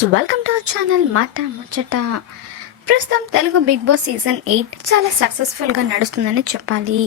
Friends welcome to our channel Maata Muchata ప్రస్తుతం Telugu big boss season eight చాలా సక్సెస్ఫుల్గా నడుస్తుందని చెప్పాలి.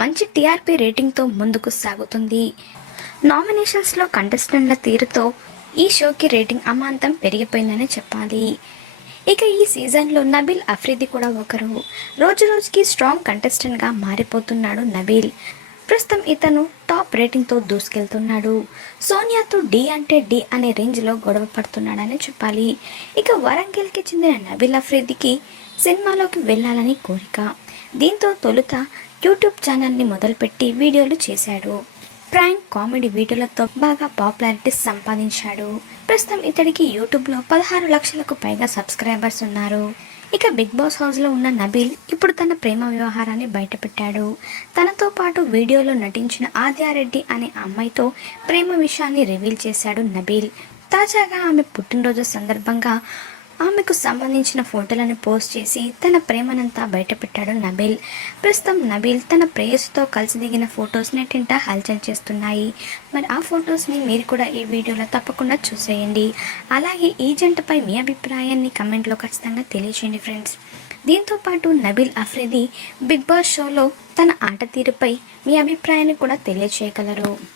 మంచి టీఆర్పీ రేటింగ్తో ముందుకు సాగుతుంది. నామినేషన్స్లో కంటెస్టెంట్ల తీరుతో ఈ షోకి రేటింగ్ అమాంతం పెరిగిపోయిందని చెప్పాలి. ఇక ఈ సీజన్లో నబీల్ అఫ్రీది కూడా ఒకరు. రోజు రోజుకి స్ట్రాంగ్ కంటెస్టెంట్గా మారిపోతున్నాడు నబీల్. ప్రస్తుతం ఇతను టాప్ రేటింగ్తో దూసుకెళ్తున్నాడు. సోనియాతో డి అంటే డి అనే రేంజ్లో గొడవ పడుతున్నాడని చెప్పాలి. ఇక వరంగల్కి చెందిన నబీల్ అఫ్రీదికి సినిమాలోకి వెళ్ళాలని కోరిక. దీంతో తొలుత యూట్యూబ్ ఛానల్ని మొదలుపెట్టి వీడియోలు చేశాడు. ప్రాంక్ కామెడీ వీడియోలతో బాగా పాపులారిటీ సంపాదించాడు. ప్రస్తుతం ఇతడికి యూట్యూబ్లో పదహారు లక్షలకు పైగా సబ్స్క్రైబర్స్ ఉన్నారు. ఇక బిగ్ బాస్ హౌస్లో ఉన్న నబీల్ ఇప్పుడు తన ప్రేమ వ్యవహారాన్ని బయటపెట్టాడు. తనతో పాటు వీడియోలో నటించిన ఆద్యారెడ్డి అనే అమ్మాయితో ప్రేమ విషయాన్ని రివీల్ చేశాడు నబీల్. తాజాగా ఆమె పుట్టినరోజు సందర్భంగా ఆమెకు సంబంధించిన ఫోటోలను పోస్ట్ చేసి తన ప్రేమనంతా బయటపెట్టాడు నబీల్. ప్రస్తుతం నబీల్ తన ప్రేయస్తో కలిసి దిగిన ఫొటోస్ నెట్టింట హల్చల్ చేస్తున్నాయి. మరి ఆ ఫొటోస్ని మీరు కూడా ఈ వీడియోలో తప్పకుండా చూసేయండి. అలాగే ఈ జంటపై మీ అభిప్రాయాన్ని కమెంట్లో ఖచ్చితంగా తెలియచేయండి ఫ్రెండ్స్. దీంతో పాటు నబీల్ అఫ్రీది బిగ్ బాస్ షోలో తన ఆట తీరుపై మీ అభిప్రాయాన్ని కూడా తెలియచేయగలరు.